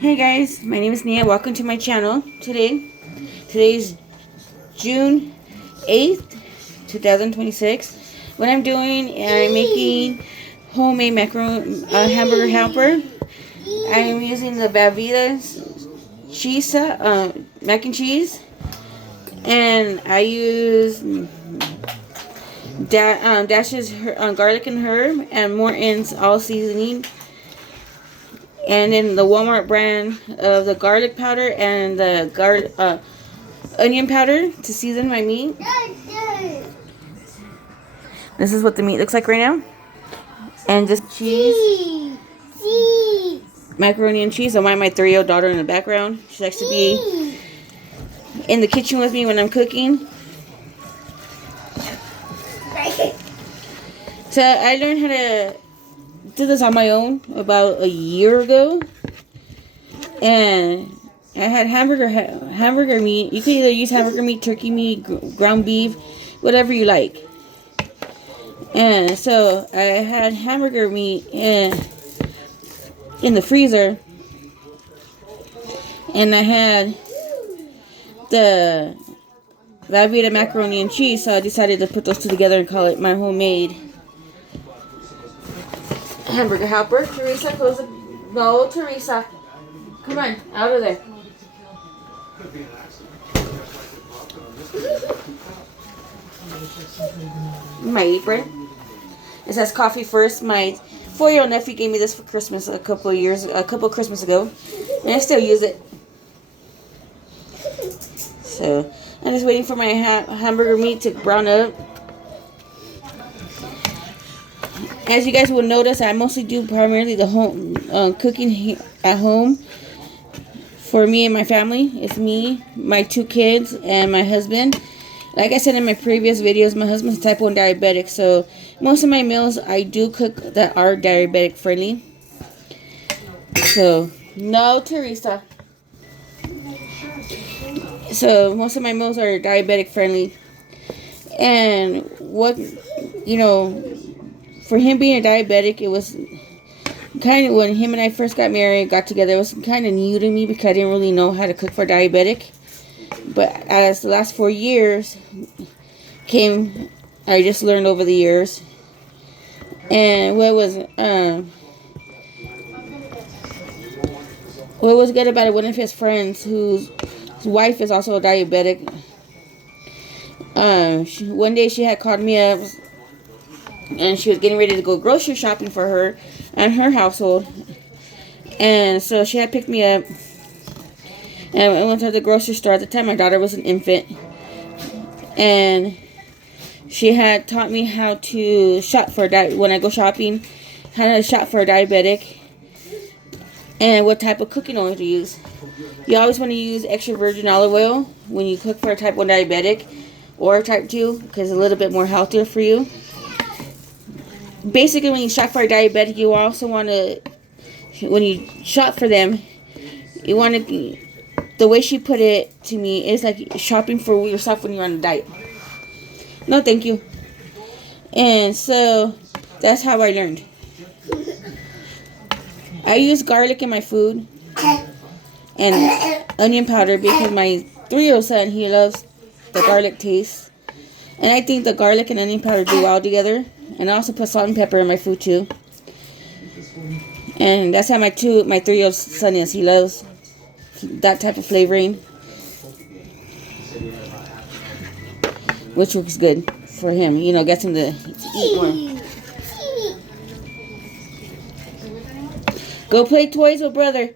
Hey guys, my name is Nia. Welcome to my channel. Today's June 8th, 2026. What I'm making homemade macaroni hamburger helper. I'm using the Velveeta cheese, mac and cheese, and I use dashes garlic and herb and Morton's all seasoning. And then the Walmart brand of the garlic powder and the onion powder to season my meat. This is what the meat looks like right now. And just cheese. Macaroni and cheese. I want my 3-year-old daughter in the background. She likes to be in the kitchen with me when I'm cooking. So I learned how to do this on my own about a year ago, and I had hamburger meat. You can either use hamburger meat, turkey meat, ground beef, whatever you like. And so I had hamburger meat in the freezer, and I had the Velveeta macaroni and cheese, so I decided to put those two together and call it my homemade hamburger helper. Teresa, close the... No, Teresa. Come on, out of there. My apron. It says coffee first. My 4-year-old nephew gave me this for Christmas a couple Christmas ago, and I still use it. So I'm just waiting for my hamburger meat to brown up. As you guys will notice, I mostly do primarily the home cooking at home for me and my family. It's me, my 2 kids, and my husband. Like I said in my previous videos, my husband's type 1 diabetic, so most of my meals I do cook that are diabetic friendly. So, no, Teresa. So, most of my meals are diabetic friendly. And what, for him being a diabetic, it was kind of, when him and I first got married, got together, it was kind of new to me because I didn't really know how to cook for diabetic. But as the last 4 years came, I just learned over the years. And what was good about it, one of his friends whose wife is also a diabetic, one day she had called me up, and she was getting ready to go grocery shopping for her and her household. And so she had picked me up, and I went to the grocery store. At the time, my daughter was an infant, and she had taught me how to shop for when I go shopping, how to shop for a diabetic, and what type of cooking oil to use. You always want to use extra virgin olive oil when you cook for a type 1 diabetic or type 2, because it's a little bit more healthier for you. Basically, when you shop for a diabetic, you also want to, when you shop for them, you want to, the way she put it to me is like shopping for yourself when you're on a diet. No, thank you. And so that's how I learned. I use garlic in my food and onion powder because my 3-year-old son, he loves the garlic taste. And I think the garlic and onion powder do well together. And I also put salt and pepper in my food too. And that's how my 3-year-old son is. He loves that type of flavoring, which looks good for him. Gets him to eat more. Go play toys with brother.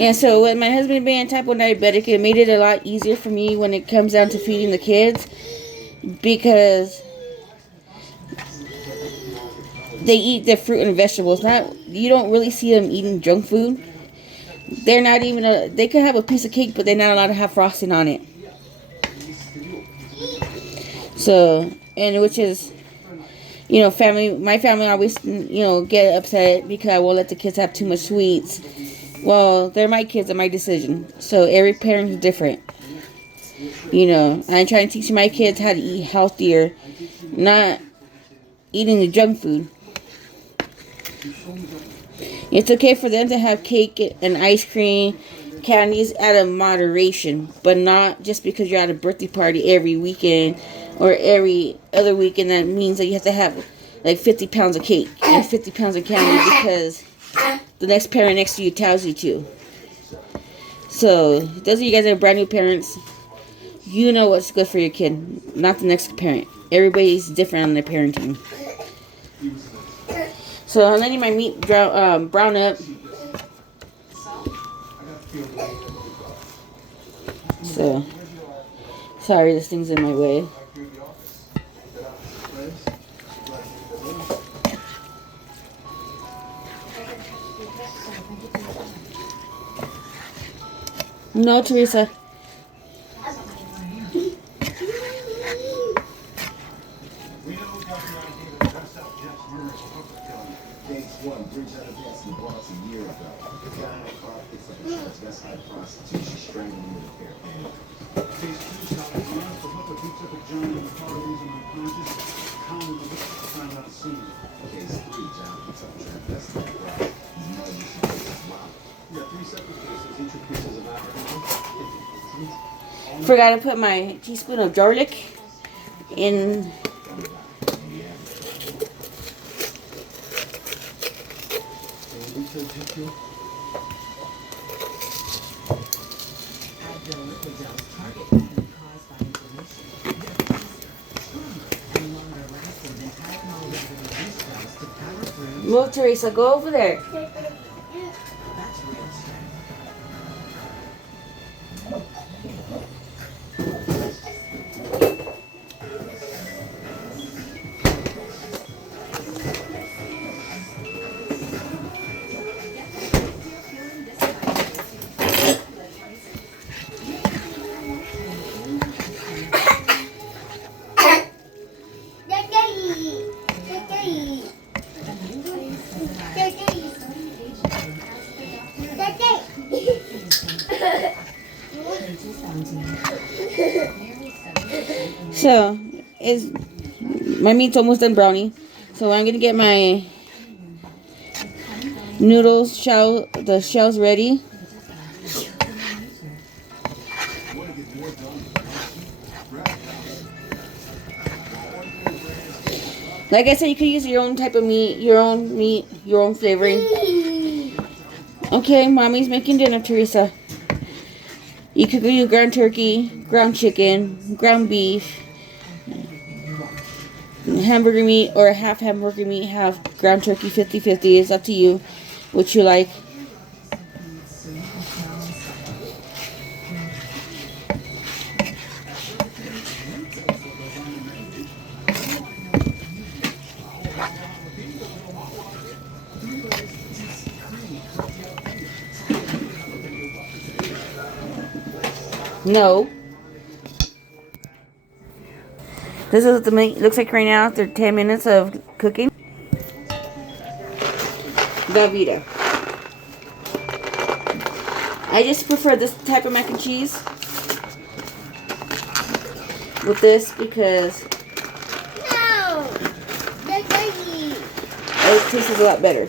And so with my husband being type 1 diabetic, it made it a lot easier for me when it comes down to feeding the kids, because they eat their fruit and vegetables. You don't really see them eating junk food. They're not even they could have a piece of cake, but they're not allowed to have frosting on it. So, and which is, my family always, get upset because I won't let the kids have too much sweets. Well, they're my kids and my decision. So every parent is different. I'm trying to teach my kids how to eat healthier, not eating the junk food. It's okay for them to have cake and ice cream, candies at a moderation, but not just because you're at a birthday party every weekend or every other weekend. That means that you have to have like 50 pounds of cake and 50 pounds of candy because the next parent next to you tells you to. So, those of you guys that are brand new parents, you know what's good for your kid, not the next parent. Everybody's different on their parenting. So I'm letting my meat brown up. So, sorry, this thing's in my way. No, Teresa. Forgot to put my teaspoon of garlic in. Move, Teresa. Go over there. So, my meat's almost done browning. So I'm gonna get my noodles the shells ready. Like I said, you could use your own type of meat, your own flavoring. Okay, mommy's making dinner, Teresa. You could use ground turkey, ground chicken, ground beef, hamburger meat, or half hamburger meat, half ground turkey, 50-50. It's up to you what you like. No. This is what the meat looks like right now after 10 minutes of cooking. Velveeta. I just prefer this type of mac and cheese with this because it tastes a lot better.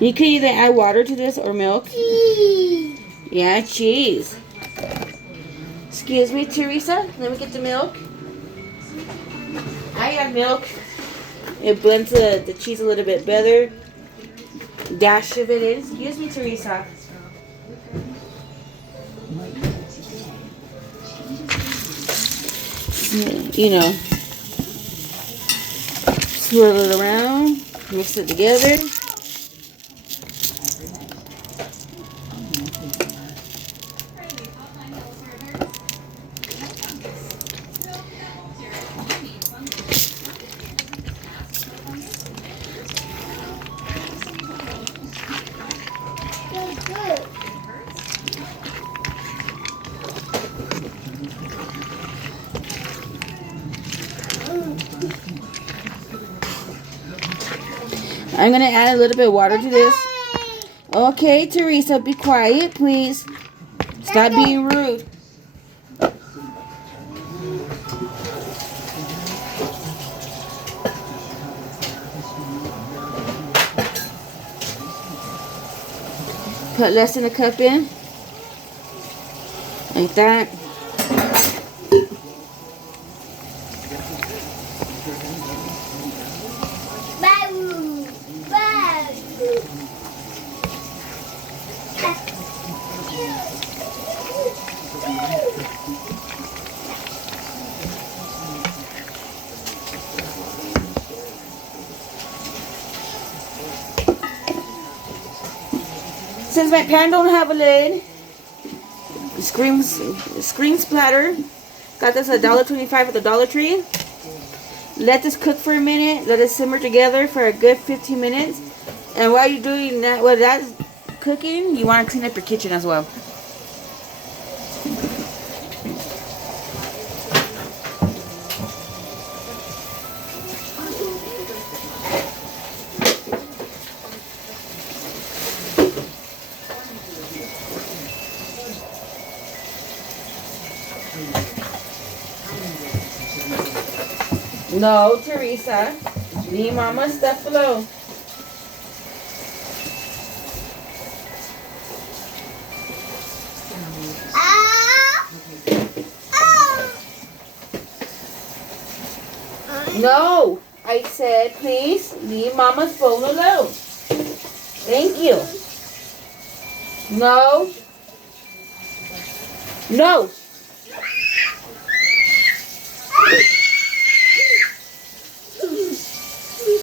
You could either add water to this or milk. Cheese. Yeah, cheese. Excuse me, Teresa. Let me get the milk. I got milk. It blends the cheese a little bit better. Dash of it in. Excuse me, Teresa. Swirl it around. Mix it together. I'm going to add a little bit of water to this. Okay, Teresa, be quiet, please. Stop being rude. Put less than a cup in. Like that. Since my pan don't have a lid, scream splatter. Got this at $1.25 at the Dollar Tree. Let this cook for a minute. Let it simmer together for a good 15 minutes. And while you're doing that, while that's cooking, you want to clean up your kitchen as well. No, Teresa. Leave Mama's stuff alone. No, I said please leave Mama's phone alone. Thank you. No. No.